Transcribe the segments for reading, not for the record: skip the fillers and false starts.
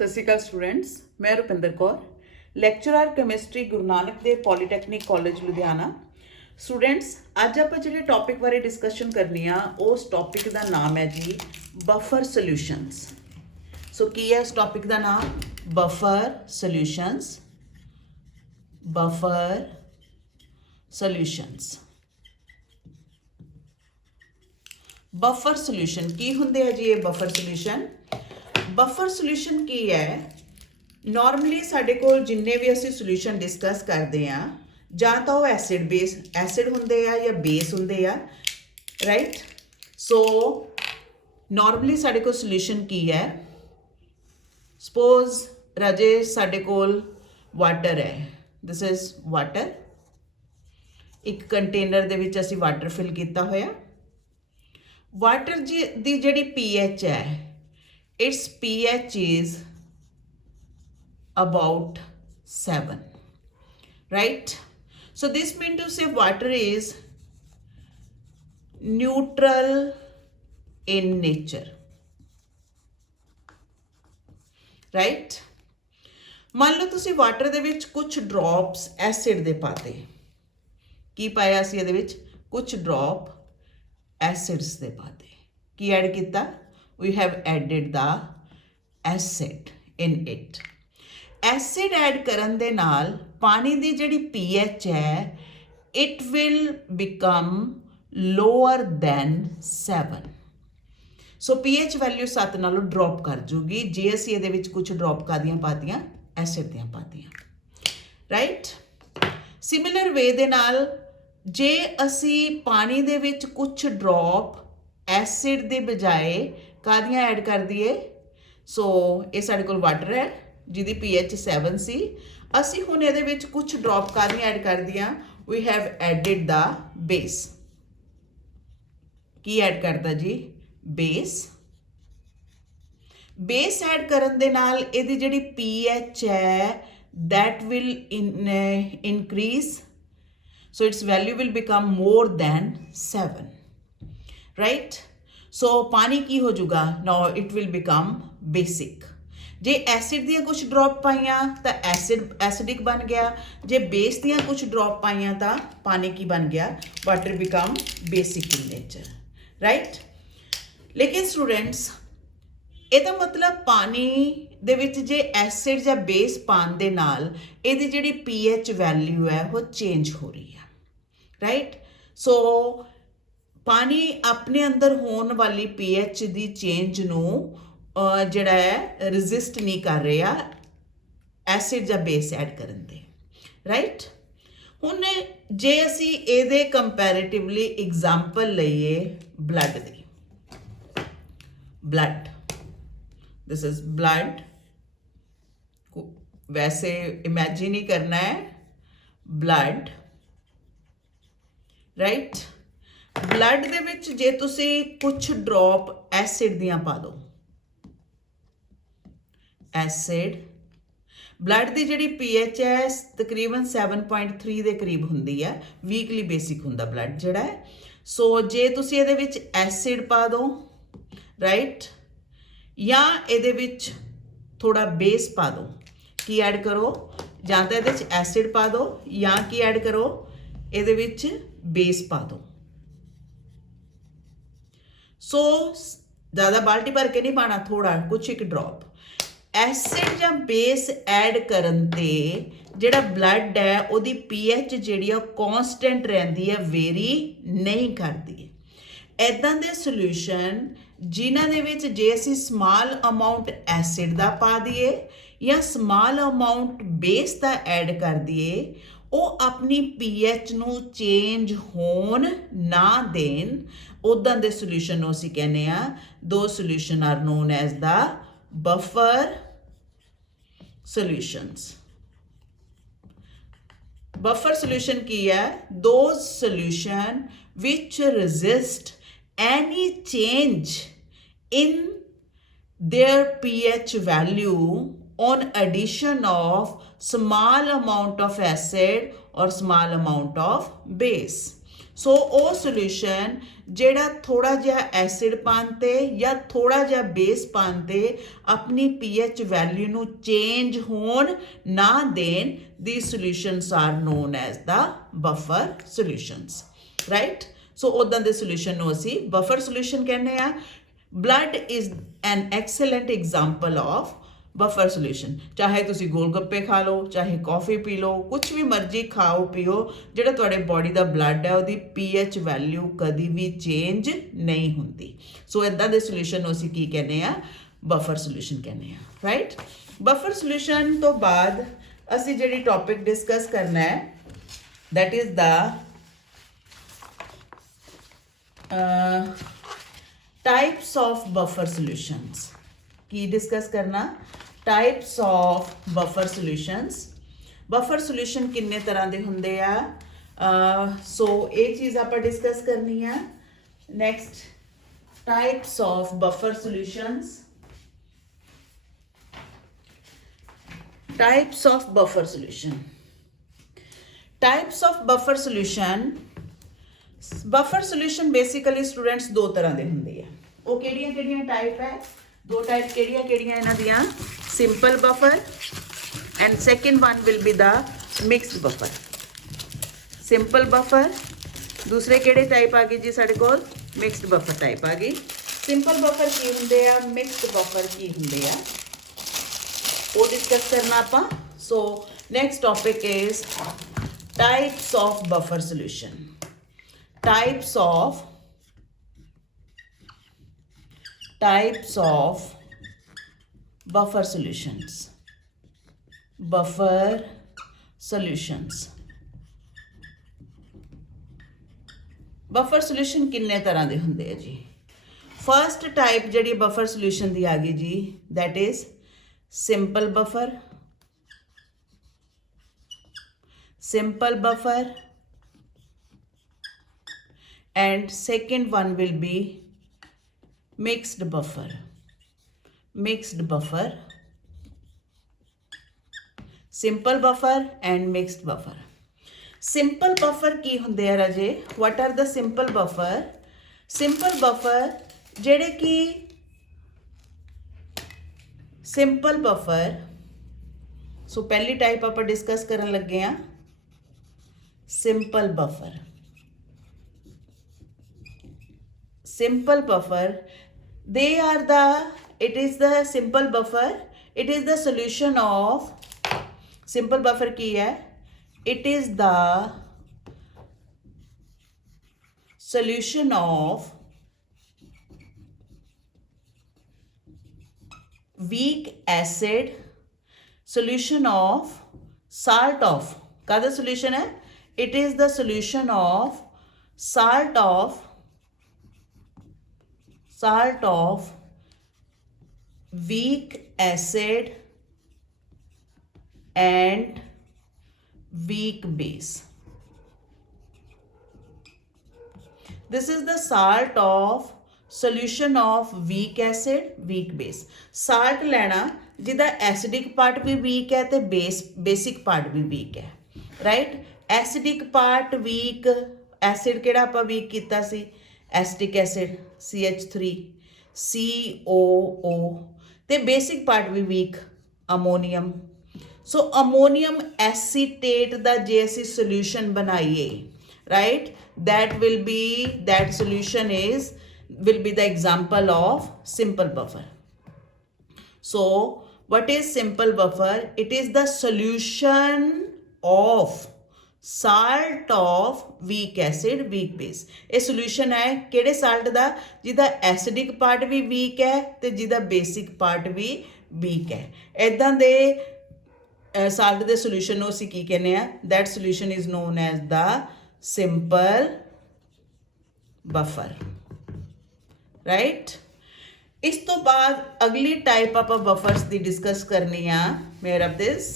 ਸਤਿ ਸ਼੍ਰੀ ਅਕਾਲ ਸਟੂਡੈਂਟਸ, ਮੈਂ Rupinder Kaur, lecturer chemistry Guru Nanak Dev polytechnic college Ludhiana. Students, ਅੱਜ ਆਪਾਂ ਜਿਹੜੇ ਟੌਪਿਕ ਬਾਰੇ ਡਿਸਕਸ਼ਨ ਕਰਨੀ ਆ ਉਸ ਟੌਪਿਕ ਦਾ ਨਾਮ ਹੈ ਜੀ ਬਫਰ ਸੋਲਿਊਸ਼ਨਸ। ਸੋ ਕੀ ਹੈ ਇਸ ਟੌਪਿਕ ਦਾ ਨਾਮ? Buffer solutions. Buffer solutions. Buffer solution ਕੀ ਹੁੰਦੇ ਆ ਜੀ? ਇਹ ਬਫਰ ਸੋਲਿਊਸ਼ਨ ਬਫਰ ਸੋਲਿਊਸ਼ਨ ਕੀ ਹੈ? ਨੋਰਮਲੀ ਸਾਡੇ ਕੋਲ ਜਿੰਨੇ ਵੀ ਅਸੀਂ ਸੋਲਿਊਸ਼ਨ ਡਿਸਕਸ ਕਰਦੇ ਆ, ਜਾਂ ਤਾਂ ਉਹ ਐਸਿਡ ਹੁੰਦੇ ਆ ਜਾਂ ਬੇਸ ਹੁੰਦੇ ਆ, ਰਾਈਟ? ਸੋ ਨੋਰਮਲੀ ਸਾਡੇ ਕੋਲ ਸੋਲਿਊਸ਼ਨ ਕੀ ਹੈ? ਸਪੋਜ਼ ਰਾਜੇ ਸਾਡੇ ਕੋਲ ਵਾਟਰ ਹੈ, ਦਿਸ ਇਜ਼ ਵਾਟਰ। ਇੱਕ ਕੰਟੇਨਰ ਦੇ ਵਿੱਚ ਅਸੀਂ ਵਾਟਰ ਫਿਲ ਕੀਤਾ ਹੋਇਆ। ਵਾਟਰ ਦੀ ਜਿਹੜੀ pH ਹੈ, its pH is about 7, right? So this means to say water is neutral in nature, right? ਮੰਨ ਲਓ ਤੁਸੀਂ ਵਾਟਰ ਦੇ ਵਿੱਚ ਕੁਝ ਡ੍ਰੌਪਸ ਐਸਿਡ ਦੇ ਪਾਤੇ। ਕੀ ਪਾਇਆ ਸੀ ਇਹਦੇ ਵਿੱਚ? ਕੁਝ ਡ੍ਰੌਪ ਐਸਿਡਸ ਦੇ ਪਾਤੇ। ਕੀ ਐਡ ਕੀਤਾ? we have added the acid in it. acid add ਕਰਨ ਦੇ ਨਾਲ ਪਾਣੀ ਦੀ ਜਿਹੜੀ pH ਹੈ, it will become lower than 7. So pH value 7 ਨਾਲੋਂ ਡ੍ਰੌਪ ਕਰ ਜੂਗੀ ਜੇ ਅਸੀਂ ਇਹਦੇ ਵਿੱਚ ਕੁਝ ਡ੍ਰੌਪ ਕਾਦੀਆਂ ਪਾਤੀਆਂ? ਐਸਿਡ ਦੀਆਂ ਪਾਤੀਆਂ, ਰਾਈਟ? ਸਿਮਿਲਰ ਵੇ ਦੇ ਨਾਲ ਜੇ ਅਸੀਂ ਪਾਣੀ ਦੇ ਵਿੱਚ ਕੁਝ ਡ੍ਰੌਪ ਐਸਿਡ ਦੇ ਬਜਾਏ ਕਾਦੀਆਂ ਐਡ ਕਰ ਦਈਏ? ਸੋ ਇਹ ਸਾਡੇ ਕੋਲ ਵਾਟਰ ਹੈ ਜਿਹਦੀ pH 7 ਸੀ। ਅਸੀਂ ਹੁਣ ਇਹਦੇ ਵਿੱਚ ਕੁਝ ਡ੍ਰੌਪ ਕਾਦੀਆਂ ਐਡ ਕਰ ਦੀਆਂ? We have added the base. ਕੀ ਐਡ ਕਰਦਾ ਜੀ? ਬੇਸ। ਬੇਸ ਐਡ ਕਰਨ ਦੇ ਨਾਲ ਇਹਦੀ ਜਿਹੜੀ pH ਹੈ that will increase, so its value will become more than 7, right? ਸੋ ਪਾਣੀ ਕੀ ਹੋ ਜਾਊਗਾ? ਨਾਓ ਇਟ ਵਿਲ ਬਿਕਮ ਬੇਸਿਕ। ਜੇ ਐਸਿਡ ਦੀਆਂ ਕੁਝ ਡ੍ਰੌਪ ਪਾਈਆਂ ਤਾਂ ਐਸਿਡਿਕ ਬਣ ਗਿਆ। ਜੇ ਬੇਸ ਦੀਆਂ ਕੁਝ ਡ੍ਰੌਪ ਪਾਈਆਂ ਤਾਂ ਪਾਣੀ ਕੀ ਬਣ ਗਿਆ? ਵਾਟਰ ਬਿਕਮ ਬੇਸਿਕ ਇਨ ਨੇਚਰ, ਰਾਈਟ? ਲੇਕਿਨ ਸਟੂਡੈਂਟਸ, ਇਹਦਾ ਮਤਲਬ ਪਾਣੀ ਦੇ ਵਿੱਚ ਜੇ ਐਸਿਡ ਜਾਂ ਬੇਸ ਪਾਉਣ ਦੇ ਨਾਲ ਇਹਦੀ ਜਿਹੜੀ pH ਵੈਲਿਊ ਹੈ ਉਹ ਚੇਂਜ ਹੋ ਰਹੀ ਹੈ, ਰਾਈਟ? ਸੋ ਪਾਣੀ ਆਪਣੇ ਅੰਦਰ ਹੋਣ ਵਾਲੀ pH ਦੀ ਚੇਂਜ ਨੂੰ ਜਿਹੜਾ ਹੈ ਰੈਜ਼ਿਸਟ ਨਹੀਂ ਕਰ ਰਿਹਾ ਐਸਿਡ ਜਾਂ ਬੇਸ ਐਡ ਕਰਨ ਦੇ, ਰਾਈਟ? ਹੁਣ ਜੇ ਅਸੀਂ ਇਹਦੇ ਕੰਪੈਰੀਟਿਵਲੀ ਐਗਜ਼ਾਮਪਲ ਲਈਏ blood the, blood, this is blood. ਵੈਸੇ ਇਮੈਜਿਨ ਹੀ ਕਰਨਾ ਹੈ ਬਲੱਡ, ਰਾਈਟ? ਬਲੱਡ ਦੇ ਵਿੱਚ ਜੇ ਤੁਸੀਂ ਕੁਝ ਡ੍ਰੌਪ ਐਸਿਡ ਦੀਆਂ ਪਾ ਦਿਓ, ਐਸਿਡ, ਬਲੱਡ ਦੀ ਜਿਹੜੀ pH ਹੈ ਤਕਰੀਬਨ 7.3 ਦੇ ਕਰੀਬ ਹੁੰਦੀ ਹੈ। ਵੀਕਲੀ ਬੇਸਿਕ ਹੁੰਦਾ ਬਲੱਡ ਜਿਹੜਾ ਹੈ। ਸੋ ਜੇ ਤੁਸੀਂ ਇਹਦੇ ਵਿੱਚ ਐਸਿਡ ਪਾ ਦਿਓ, ਰਾਈਟ, ਜਾਂ ਇਹਦੇ ਵਿੱਚ ਥੋੜਾ ਬੇਸ ਪਾ ਦਿਓ, ਕੀ ਐਡ ਕਰੋ? ਜਾਂ ਤਾਂ ਇਹਦੇ ਵਿੱਚ ਐਸਿਡ ਪਾ ਦਿਓ ਜਾਂ ਕੀ ਐਡ ਕਰੋ? ਇਹਦੇ ਵਿੱਚ ਬੇਸ ਪਾ ਦਿਓ। ਸੋ ਜ਼ਿਆਦਾ ਬਾਲਟੀ ਭਰ ਕੇ ਨਹੀਂ ਪਾਣਾ, ਥੋੜਾ ਕੁਝ ਇੱਕ ਡ੍ਰੌਪ ਐਸਿਡ ਜਾਂ ਬੇਸ ਐਡ ਕਰਨ ਤੇ ਜਿਹੜਾ ਬਲੱਡ ਹੈ ਉਹਦੀ pH ਜਿਹੜੀ ਆ ਕੌਨਸਟੈਂਟ ਰਹਿੰਦੀ ਹੈ, ਵੇਰੀ ਨਹੀਂ ਕਰਦੀ। ਇੱਦਾਂ ਦੇ ਸੋਲਿਊਸ਼ਨ ਜਿਨ੍ਹਾਂ ਦੇ ਵਿੱਚ ਜੇ ਅਸੀਂ ਸਮਾਲ ਅਮਾਊਂਟ ਐਸਿਡ ਦਾ ਪਾ ਦਈਏ ਜਾਂ ਸਮਾਲ ਅਮਾਊਂਟ ਬੇਸ ਦਾ ਐਡ ਕਰ ਦਈਏ, ਉਹ ਆਪਣੀ pH ਨੂੰ ਚੇਂਜ ਹੋਣ ਨਾ ਦੇਣ, ਉੱਦਾਂ ਦੇ ਸੋਲਿਊਸ਼ਨ ਨੂੰ ਅਸੀਂ ਕਹਿੰਦੇ ਆ, those solution are known as the buffer solutions. Buffer solution ਕੀ ਹੈ? Those solution which resist any change in their pH value on addition of small amount of acid or small amount of base. ਸੋ ਉਹ solution ਜਿਹੜਾ ਥੋੜਾ ਜਿਹਾ acid ਪਾਣ ਤੇ ਜਾਂ ਥੋੜਾ ਜਿਹਾ ਬੇਸ ਪਾਣ ਤੇ ਆਪਣੀ pH ਵੈਲਿਊ ਨੂੰ ਚੇਂਜ ਹੋਣ ਨਾ ਦੇਣ, these solutions are known as the buffer solutions, right? ਸੋ ਉਦਾਂ ਦੇ ਸੋਲੂਸ਼ਨ ਨੂੰ ਅਸੀਂ ਬਫਰ ਸੋਲੂਸ਼ਨ ਕਹਿੰਦੇ ਆ। Blood is an excellent example of buffer solution. ਚਾਹੇ ਤੁਸੀਂ ਗੋਲ ਗੱਪੇ ਖਾ ਲਓ, ਚਾਹੇ ਕੌਫੀ ਪੀ ਲਓ, ਕੁਝ ਵੀ ਮਰਜ਼ੀ ਖਾਓ ਪੀਓ, ਜਿਹੜਾ ਤੁਹਾਡੇ ਬੋਡੀ ਦਾ ਬਲੱਡ ਹੈ ਉਹਦੀ pH ਵੈਲਿਊ ਕਦੀ ਵੀ ਚੇਂਜ ਨਹੀਂ ਹੁੰਦੀ। ਸੋ ਇਦਾਂ ਦੇ ਸੋਲੂਸ਼ਨ ਨੂੰ ਅਸੀਂ ਕੀ ਕਹਿੰਦੇ ਆ? ਬਫਰ ਸੋਲੂਸ਼ਨ ਕਹਿੰਦੇ ਆ, ਰਾਈਟ? ਬਫਰ ਸੋਲੂਸ਼ਨ ਤੋਂ ਬਾਅਦ ਅਸੀਂ ਜਿਹੜੀ ਟੌਪਿਕ ਡਿਸਕਸ ਕਰਨਾ ਹੈ, that is the types of buffer solutions। Ki discuss ਕਰਨਾ? types of buffer solutions। buffer solution ਕਿੰਨੇ ਤਰ੍ਹਾਂ ਦੇ ਹੁੰਦੇ ਆ? ਸੋ ਇਹ ਚੀਜ਼ ਆਪਾਂ ਡਿਸਕਸ ਕਰਨੀ ਆ। Next, types of buffer solutions। types of buffer solution। types of buffer solution। Buffer solution basically students ਦੋ ਤਰ੍ਹਾਂ ਦੇ ਹੁੰਦੇ ਆ। ਉਹ ਕਿਹੜੀਆਂ ਟਾਈਪ ਹੈ? ਦੋ ਟਾਈਪ ਕਿਹੜੀਆਂ ਇਹਨਾਂ ਦੀਆਂ? Simple buffer and second one will be the mixed buffer. Simple buffer, ਦੂਸਰੇ ਕਿਹੜੇ ਟਾਈਪ ਆ ਗਏ ਜੀ ਸਾਡੇ ਕੋਲ? ਮਿਕਸਡ ਬਫਰ ਟਾਈਪ ਆ ਗਈ। ਸਿੰਪਲ ਬਫਰ ਕੀ ਹੁੰਦੇ ਆ, ਮਿਕਸਡ ਬਫਰ ਕੀ ਹੁੰਦੇ ਆ, ਉਹ ਡਿਸਕਸ ਕਰਨਾ ਆਪਾਂ। So next topic is types of buffer solution. types of buffer solutions। buffer solutions। buffer solution ਕਿੰਨੇ ਤਰ੍ਹਾਂ ਦੇ ਹੁੰਦੇ ਆ ਜੀ? ਫਰਸਟ ਟਾਈਪ ਜਿਹੜੀ ਬਫਰ ਸੋਲੂਸ਼ਨ ਦੀ ਆ ਗਈ ਜੀ, that is simple buffer। simple buffer and second one will be mixed buffer। mixed buffer, simple buffer and mixed buffer। simple buffer ਕੀ ਹੁੰਦੇ ਆ ਰਾਜੇ? what are the simple buffer? simple buffer ਜਿਹੜੇ ਕਿ simple buffer, ਸੋ ਪਹਿਲੀ type ਆਪਾਂ discuss ਕਰਨ ਲੱਗੇ ਆ simple buffer। simple buffer, they are the, it is the simple buffer, it is the solution of, simple buffer ਕੀ ਹੈ? it is the solution of weak acid, solution of salt of, ਕਾਹਦਾ solution ਹੈ? it is the solution of salt of weak acid and weak base। this is the salt of solution of weak acid, weak base। salt ਲੈਣਾ ਜਿਹਦਾ acidic part ਵੀ weak ਹੈ ਤੇ basic part ਵੀ weak ਹੈ, right? Acidic part weak, acid ਕਿਹੜਾ ਆਪਾਂ weak ਕੀਤਾ ਸੀ? ਐਸਿਟਿਕ ਐਸਿਡ CH3 COO, ਤੇ ਬੇਸਿਕ ਪਾਰਟ ਵੀ weak ammonium. So ammonium acetate ਦਾ ਜੇ ਅਸੀਂ ਸੋਲੂਸ਼ਨ ਬਣਾਈਏ, right, that solution will be the example of simple buffer। so what is simple buffer? it is the solution of salt of weak acid, weak base. ਇਹ solution ਹੈ ਕਿਹੜੇ salt ਦਾ? ਜਿਹਦਾ acidic part ਵੀ weak ਹੈ ਤੇ ਜਿਹਦਾ basic part ਵੀ weak ਹੈ। ਇੱਦਾਂ ਦੇ ਸਾਲਟ ਦੇ ਸੋਲੂਸ਼ਨ ਨੂੰ ਅਸੀਂ ਕੀ ਕਹਿੰਦੇ ਆ? That solution is non as the simple buffer, right? ਇਸ ਤੋਂ ਬਾਅਦ ਅਗਲੀ ਟਾਈਪ ਆਪਾਂ ਬਫਰਸ ਦੀ ਡਿਸਕਸ ਕਰਨੀ ਆ ਮੇਰ of this.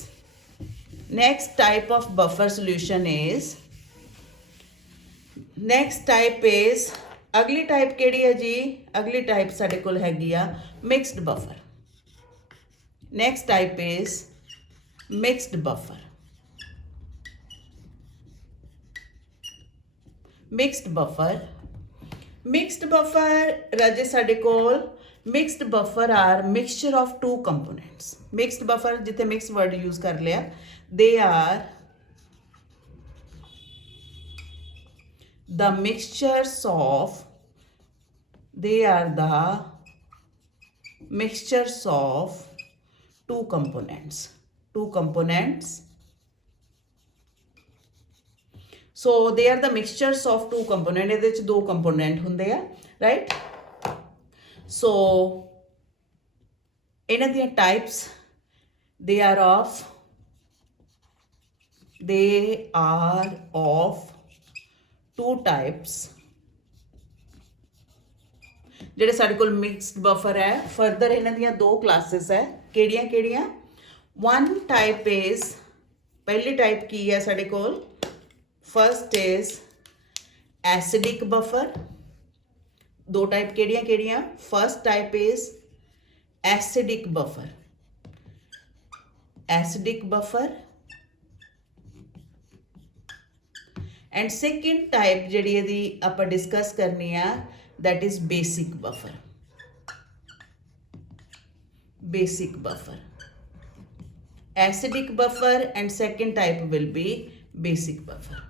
next type of buffer solution is, next type is, ਅਗਲੀ ਟਾਈਪ ਕਿਹੜੀ ਹੈ ਜੀ? ਅਗਲੀ ਟਾਈਪ ਸਾਡੇ ਕੋਲ ਹੈਗੀ ਆ mixed buffer. next type is mixed buffer। Mixed buffer ਰਾਜੇ ਸਾਡੇ ਕੋਲ mixed buffer are mixture of two components mixed buffer ਜਿੱਥੇ ਮਿਕਸ ਵਰਡ ਯੂਜ਼ ਕਰ ਲਿਆ they are the mixtures of they are the mixtures of two components so they are the mixtures of two component ਇਹਦੇ ਵਿੱਚ ਦੋ component ਹੁੰਦੇ ਆ right so ਇਹਨਾਂ ਦੀਆਂ types they are of two types ਜਿਹੜੇ ਸਾਡੇ ਕੋਲ ਮਿਕਸਡ ਬਫਰ ਹੈ ਫਰਦਰ ਇਹਨਾਂ ਦੀਆਂ ਦੋ ਕਲਾਸਿਸ ਹੈ ਕਿਹੜੀਆਂ one type is ਪਹਿਲੀ ਟਾਈਪ ਕੀ ਹੈ ਸਾਡੇ ਕੋਲ ਫਰਸਟ ਇਜ਼ ਐਸਿਡਿਕ ਬਫਰ ਦੋ ਟਾਈਪ ਕਿਹੜੀਆਂ first type is acidic buffer and second type ਜਿਹੜੀ ਇਹਦੀ ਆਪਾਂ ਡਿਸਕਸ ਕਰਨੀ ਆ that is basic buffer acidic buffer and second type will be basic buffer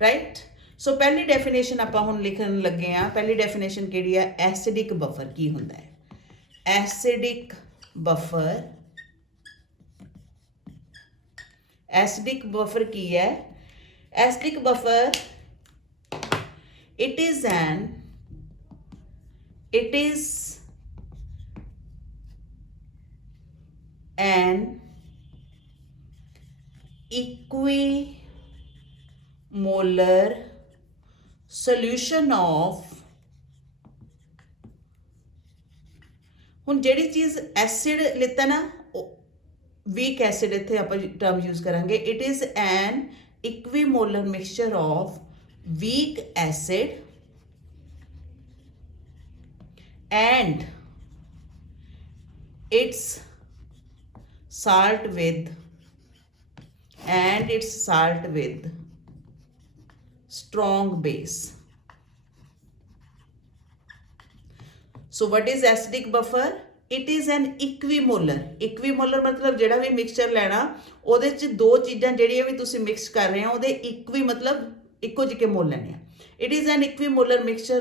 right so ਪਹਿਲੀ ਡੈਫੀਨੇਸ਼ਨ ਆਪਾਂ ਹੁਣ ਲਿਖਣ ਲੱਗੇ ਆ ਪਹਿਲੀ ਡੈਫੀਨੇਸ਼ਨ ਕਿਹੜੀ ਆ ਐਸਿਡਿਕ ਬਫਰ ਕੀ ਹੁੰਦਾ ਹੈ ਐਸਿਡਿਕ ਬਫਰ ਕੀ ਹੈ acidic buffer it is an equimolar solution of ਹੁਣ ਜਿਹੜੀ ਚੀਜ਼ ਐਸਿਡ ਲਿੱਤਾ ਨਾ ਵੀਕ ਐਸਿਡ ਇੱਥੇ ਆਪਾਂ ਟਰਮ ਯੂਜ਼ ਕਰਾਂਗੇ it is N equimolar mixture of weak acid and its salt with strong base so what is acidic buffer it is an equimolar ਮਤਲਬ ਜਿਹੜਾ ਵੀ ਮਿਕਸਚਰ ਲੈਣਾ ਉਹਦੇ ਚ ਦੋ ਚੀਜ਼ਾਂ ਜਿਹੜੀਆਂ ਵੀ ਤੁਸੀਂ ਮਿਕਸ ਕਰ ਰਹੇ ਹੋ ਉਹਦੇ ਇਕੁਈ ਮਤਲਬ ਇੱਕੋ ਜਿਹੇ ਮੋਲ ਲੈਣੇ ਆ it is an equimolar mixture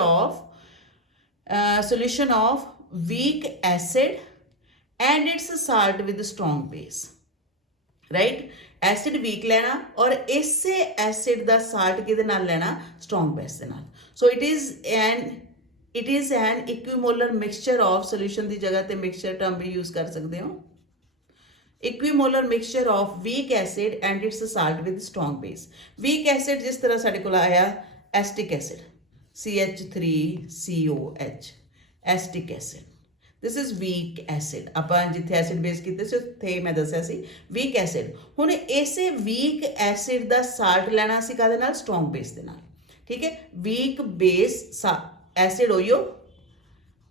of solution of weak acid and its salt with strong base right acid weak ਲੈਣਾ ਔਰ ਇਸੇ acid ਦਾ salt ਕਿਹਦੇ ਨਾਲ ਲੈਣਾ strong base ਦੇ ਨਾਲ so it is an equimolar mixture of solution ਦੀ ਜਗ੍ਹਾ ਤੇ mixture term ਵੀ use ਕਰ ਸਕਦੇ ਹੋ equimolar mixture of weak acid and its salt with strong base weak acid ਜਿਸ ਤਰ੍ਹਾਂ ਸਾਡੇ ਕੋਲ ਆਇਆ acetic acid CH3COH acetic acid this is weak acid ਆਪਾਂ ਜਿੱਥੇ acid base ਕੀਤੇ ਸੀ ਉੱਥੇ ਮੈਂ ਦੱਸਿਆ ਸੀ weak acid ਹੁਣ ਇਸੇ weak acid ਦਾ salt ਲੈਣਾ ਸੀ ਕਾਹਦੇ ਨਾਲ strong base ਦੇ ਨਾਲ ਠੀਕ ਹੈ weak base ਐਸਿਡ ਹੋਇਓ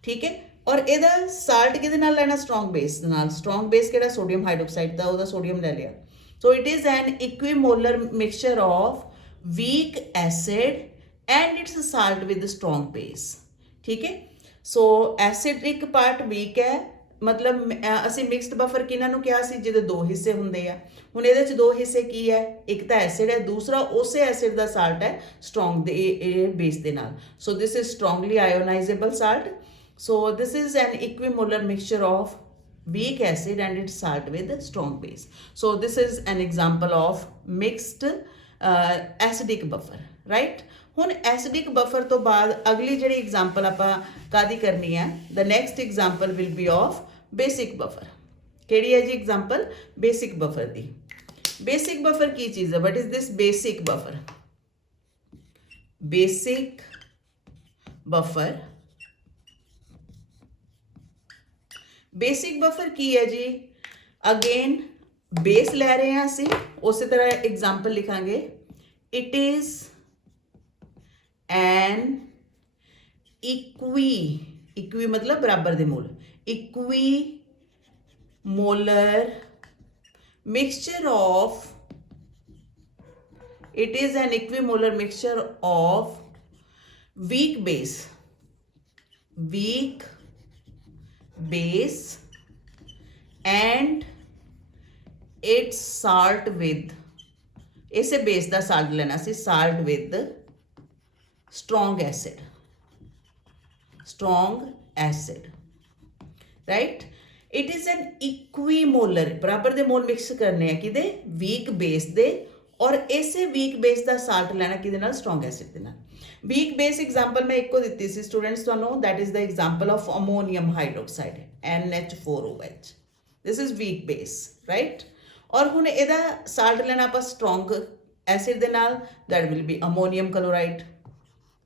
ਠੀਕ ਹੈ ਔਰ ਇਹਦਾ ਸਾਲਟ ਕਿਹਦੇ ਨਾਲ ਲੈਣਾ ਸਟਰੋਂਗ ਬੇਸ ਨਾਲ ਸਟਰੋਂਗ ਬੇਸ ਕਿਹੜਾ ਸੋਡੀਅਮ ਹਾਈਡਰੋਕਸਾਈਡ ਦਾ ਉਹਦਾ ਸੋਡੀਅਮ ਲੈ ਲਿਆ so it is an equimolar mixture of weak acid and its salt with strong base ਠੀਕ ਹੈ ਸੋ ਐਸਿਡਿਕ ਪਾਰਟ ਵੀਕ ਹੈ ਮਤਲਬ ਅਸੀਂ ਮਿਕਸਡ ਬਫਰ ਕਿਹਨਾਂ ਨੂੰ ਕਿਹਾ ਸੀ ਜਿਹਦੇ ਦੋ ਹਿੱਸੇ ਹੁੰਦੇ ਆ ਹੁਣ ਇਹਦੇ ਚ ਦੋ ਹਿੱਸੇ ਕੀ ਹੈ ਇੱਕ ਤਾਂ ਐਸਿਡ ਹੈ ਦੂਸਰਾ ਉਸੇ ਐਸਿਡ ਦਾ ਸਾਲਟ ਹੈ ਸਟਰੋਂਗ ਦੇ ਬੇਸ ਦੇ ਨਾਲ so this is strongly ionisable salt so this is an equimolar mixture of weak acid and its salt with strong base so this is an example of mixed acidic buffer right ਹੁਣ acidic buffer ਤੋਂ ਬਾਅਦ ਅਗਲੀ ਜਿਹੜੀ example ਆਪਾਂ ਕਾਦੀ ਕਰਨੀ ਹੈ the next example will be of basic buffer ਕਿਹੜੀ ਹੈ ਜੀ ਐਗਜ਼ਾਮਪਲ ਬੇਸਿਕ ਬਫਰ ਦੀ ਬੇਸਿਕ ਬਫਰ ਕੀ ਚੀਜ਼ ਹੈ what is this basic buffer basic buffer ਕੀ ਹੈ ਜੀ ਅਗੇਨ ਬੇਸ ਲੈ ਰਹੇ ਹਾਂ ਅਸੀਂ ਉਸੇ ਤਰ੍ਹਾਂ ਐਗਜ਼ਾਮਪਲ ਲਿਖਾਂਗੇ ਇਟ ਇਜ਼ ਐਨ ਇਕੁਈ ਮਤਲਬ ਬਰਾਬਰ ਦੇ mole equimolar mixture of it is an equimolar mixture of weak base and its salt with, इसे बेस का साल्ट लेना सी, salt with strong acid, right? It is an equimolar, बराबर दे मोल मिक्स करने हैं किदे, वीक बेस दे, और इसे वीक बेस का साल्ट लेना किदे नाल, स्ट्रॉन्ग एसिड दे नाल. वीक बेस एग्जांपल मैं एक को दित्ती सी स्टूडेंट्स तुहानू, that is the example of ammonium hydroxide NH4OH. This is weak base, right? और हुण इहदा साल्ट लेना आपां स्ट्रॉन्ग एसिड दे नाल, that will be ammonium chloride.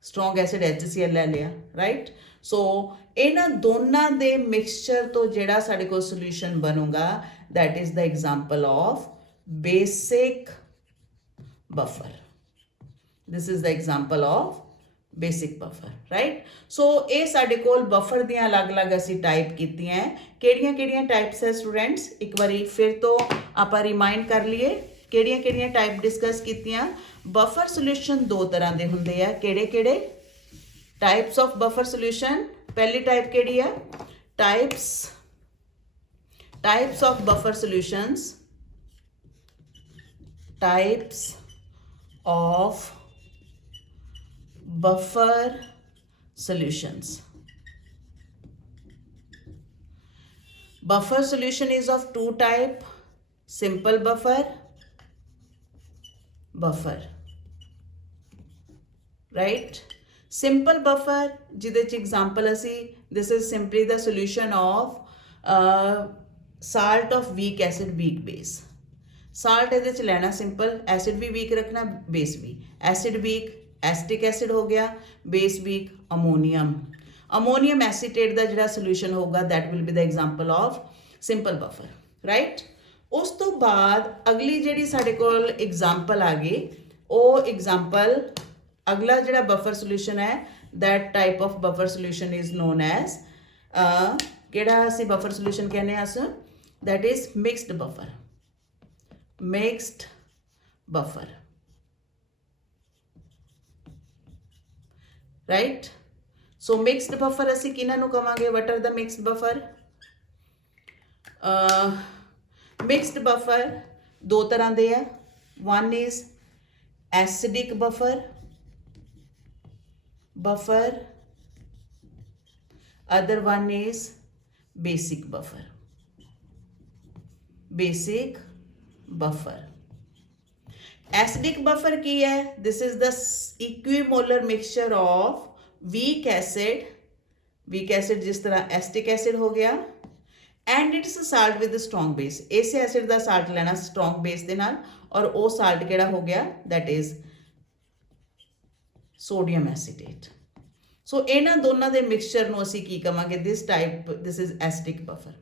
Strong acid HCl ले लिया, राइट? सो इन्हां दोनां दे मिक्सचर तो जिहड़ा साडे कोल सोल्यूशन बनूगा, that is the example of basic buffer. This is the example of basic buffer, right? So ये साडे कोल बफर दियां अलग-अलग असी टाइप कीतियां हैं. किहड़ियां-किहड़ियां टाइप्स है स्टूडेंट्स, एक बारी फिर तो आपां रिमाइंड कर लईए किहड़ियां-किहड़ियां टाइप डिस्कस कीतियां. बफर सोल्यूशन दो तरह दे हुंदे आ. किहड़े-किहड़े टाइप्स ऑफ बफर सोल्यूशन? पहली टाइप किहड़ी है? Types of buffer solutions, types of buffer solutions. Buffer solution is of two type, simple buffer, right? Simple buffer ਜਿਹਦੇ ਚ example ਅਸੀਂ, this is simply the solution of salt of weak acid, weak base. Salt ਇਹਦੇ 'ਚ ਲੈਣਾ simple, acid ਵੀ week ਰੱਖਣਾ, base ਵੀ. Acid week ਐਸਟਿਕ acid ਹੋ ਗਿਆ, base week ammonium acetate ਦਾ ਜਿਹੜਾ ਸੋਲੂਸ਼ਨ ਹੋਊਗਾ, that will be the example of simple buffer, right? ਉਸ ਤੋਂ ਬਾਅਦ ਅਗਲੀ ਜਿਹੜੀ ਸਾਡੇ ਕੋਲ ਐਗਜ਼ਾਮਪਲ ਆ ਗਈ, ਉਹ ਐਗਜ਼ਾਮਪਲ ਅਗਲਾ ਜਿਹੜਾ ਬਫਰ ਸੋਲੂਸ਼ਨ ਹੈ, that type of buffer solution is non as, ਕਿਹੜਾ ਅਸੀਂ ਬਫਰ ਸੋਲੂਸ਼ਨ ਕਹਿੰਦੇ ਹਾਂ, that is mixed buffer. Mixed buffer, right? So mixed buffer ਅਸੀਂ ਕਿਹਨਾਂ ਨੂੰ ਕਵਾਂਗੇ? what are the mixed buffer? Mixed buffer ਦੋ ਤਰ੍ਹਾਂ ਦੇ ਆ. one is acidic buffer, other one is basic buffer. Buffer. Acidic buffer की है? This is the equimolar mixture of weak acid जिस तरह acetic acid हो गया, and it's a salt with a strong base. इस acid ਦਾ salt लेना strong base ਦੇ ਨਾਲ, और वो salt ਕਿਹੜਾ ਹੋ ਗਿਆ, that is sodium acetate. So ਇਹਨਾਂ ਦੋਨਾਂ ਦੇ mixture ਨੂੰ ਅਸੀਂ ਕੀ ਕਵਾਂਗੇ? This is acidic buffer.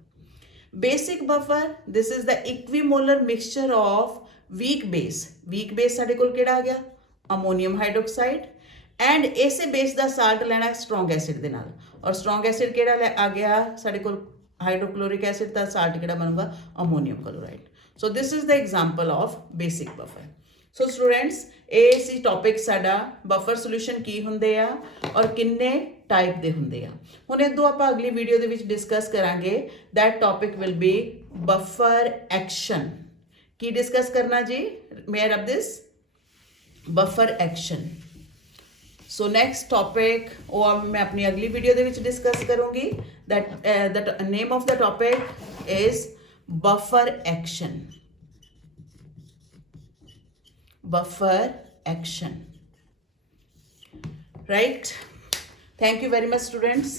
Basic buffer, this is the equimolar mixture of weak base ਸਾਡੇ ਕੋਲ ਕਿਹੜਾ ਆ ਗਿਆ? ਅਮੋਨੀਅਮ ਹਾਈਡਰੋਕਸਾਈਡ, ਐਂਡ ਇਸੇ ਬੇਸ ਦਾ ਸਾਲਟ ਲੈਣਾ ਸਟਰੋਂਗ ਐਸਿਡ ਦੇ ਨਾਲ, ਔਰ ਸਟਰੋਂਗ ਐਸਿਡ ਕਿਹੜਾ ਆ ਗਿਆ ਸਾਡੇ ਕੋਲ? ਹਾਈਡਰੋਕਲੋਰਿਕ ਐਸਿਡ ਦਾ ਸਾਲਟ ਕਿਹੜਾ ਬਣੂਗਾ? Ammonium chloride. So this is the example of basic buffer. So students, ਇਹ ਸੀ ਟੌਪਿਕ ਸਾਡਾ, ਬਫਰ ਸੋਲੂਸ਼ਨ ਕੀ ਹੁੰਦੇ ਆ ਔਰ ਕਿੰਨੇ ਟਾਈਪ ਦੇ ਹੁੰਦੇ ਆ. ਹੁਣ ਇਦੋਂ ਆਪਾਂ ਅਗਲੀ ਵੀਡੀਓ ਦੇ ਵਿੱਚ ਡਿਸਕਸ ਕਰਾਂਗੇ, that topic will be buffer action. Ki discuss ਕਰਨਾ ਜੀ? may I rub this? Buffer action. So next topic ਉਹ ਮੈਂ ਆਪਣੀ ਅਗਲੀ ਵੀਡੀਓ ਦੇ ਵਿੱਚ ਡਿਸਕਸ ਕਰੂੰਗੀ. That name of the topic is buffer action. Buffer action, right? Thank you very much, students.